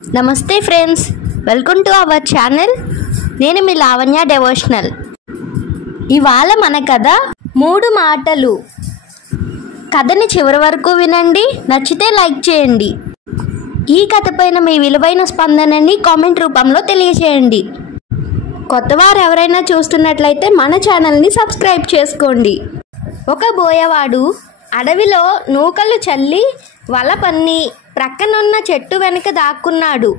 నమస్తే friends, welcome to our channel. నేను మీ Lavanya devotional. ఇవాళ మన కథ 3 మాటలు. కథని చివరి వరకు వినండి, నచ్చితే లైక్ చేయండి. ఈ కథ పైన మీ విలువైన స్పందనని కామెంట్ రూపంలో తెలియజేయండి. కొత్తవారు ఎవరైనా చూస్తున్నట్లయితే మన ఛానల్ని సబ్స్క్రైబ్ చేసుకోండి. ఒక బోయవాడు అడవిలో నూకలు చల్లి వల పన్ని ప్రక్కనున్న చెట్టు వెనుక దాక్కున్నాడు.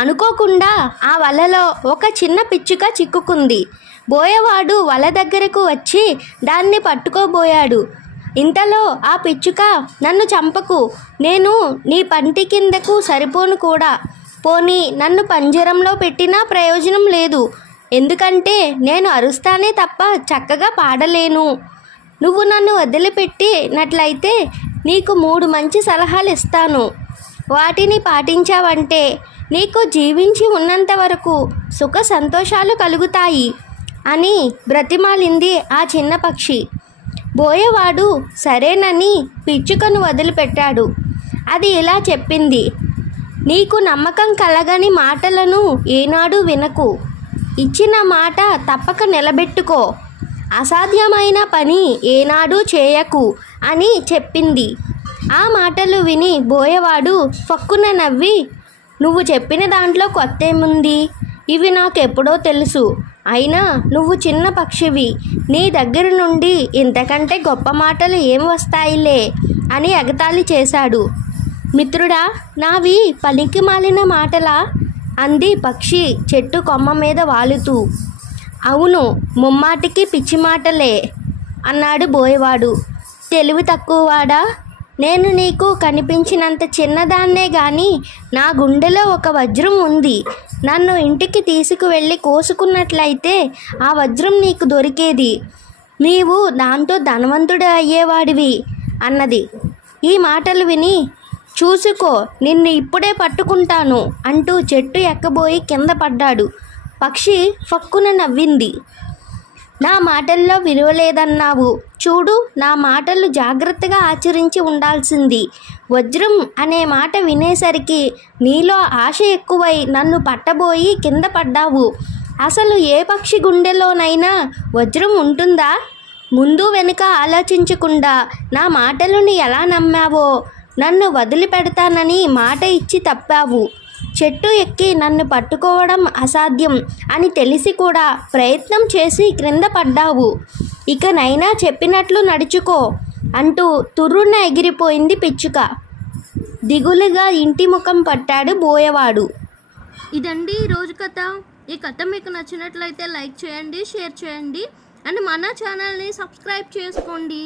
అనుకోకుండా ఆ వలలో ఒక చిన్న పిచ్చుక చిక్కుకుంది. బోయవాడు వల దగ్గరకు వచ్చి దాన్ని పట్టుకోబోయాడు. ఇంతలో ఆ పిచ్చుక, నన్ను చంపకు, నేను నీ పంటి కిందకు సరిపోను కూడా. పోనీ నన్ను పంజరంలో పెట్టినా ప్రయోజనం లేదు, ఎందుకంటే నేను అరుస్తానే తప్ప చక్కగా పాడలేను. నువ్వు నన్ను వదిలిపెట్టినట్లయితే నీకు 3 మంచి సలహాలు ఇస్తాను. వాటిని పాటించావంటే నీకు జీవించి ఉన్నంత వరకు సుఖ సంతోషాలు కలుగుతాయి అని బ్రతిమాలింది ఆ చిన్న పక్షి. బోయవాడు సరేనని పిచ్చుకను వదిలిపెట్టాడు. అది ఇలా చెప్పింది: నీకు నమ్మకం కలగని మాటలను ఏనాడు వినకు. ఇచ్చిన మాట తప్పక నిలబెట్టుకో. అసాధ్యమైన పని ఏనాడు చేయకు అని చెప్పింది. ఆ మాటలు విని బోయవాడు ఫక్కున నవ్వి, నువ్వు చెప్పిన దాంట్లో కొత్తేముంది? ఇవి నాకెప్పుడో తెలుసు. అయినా నువ్వు చిన్న పక్షివి, నీ దగ్గర నుండి ఇంతకంటే గొప్ప మాటలు ఏం వస్తాయిలే అని ఎగతాళి చేశాడు. మిత్రుడా, నావి పనికి మాలిన మాటలా? అంది పక్షి చెట్టు కొమ్మ మీద వాలుతూ. అవును, ముమ్మాటికి పిచ్చి మాటలే అన్నాడు బోయవాడు. తెలివి తక్కువవాడా, నేను నీకు కనిపించినంత చిన్నదాన్నే గాని నా గుండెలో ఒక వజ్రం ఉంది. నన్ను ఇంటికి తీసుకువెళ్ళి కోసుకున్నట్లయితే ఆ వజ్రం నీకు దొరికేది. నీవు దాంతో ధనవంతుడు అయ్యేవాడివి అన్నది. ఈ మాటలు విని, చూసుకో, నిన్ను ఇప్పుడే పట్టుకుంటాను అంటూ చెట్టు ఎక్కబోయి కింద పడ్డాడు. పక్షి ఫక్కున నవ్వింది. నా మాటల్లో విలువ లేదన్నావు. చూడు, నా మాటలు జాగ్రత్తగా ఆచరించి ఉండాల్సింది. వజ్రం అనే మాట వినేసరికి నీలో ఆశ ఎక్కువై నన్ను పట్టబోయి కింద పడ్డావు. అసలు ఏ పక్షి గుండెలోనైనా వజ్రం ఉంటుందా? ముందు వెనుక ఆలోచించకుండా నా మాటలను ఎలా నమ్మావో. నన్ను వదిలిపెడతానని మాట ఇచ్చి తప్పావు. చెట్టు ఎక్కి నన్ను పట్టుకోవడం అసాధ్యం అని తెలిసి కూడా ప్రయత్నం చేసి క్రింద పడ్డావు. ఇకనైనా చెప్పినట్లు నడుచుకో అంటూ తుర్రున ఎగిరిపోయింది పిచ్చుక. దిగులుగా ఇంటి ముఖం పట్టాడు బోయవాడు. ఇదండి ఈరోజు కథ. ఈ కథ మీకు నచ్చినట్లయితే లైక్ చేయండి, షేర్ చేయండి అండ్ మన ఛానల్ని సబ్స్క్రైబ్ చేసుకోండి.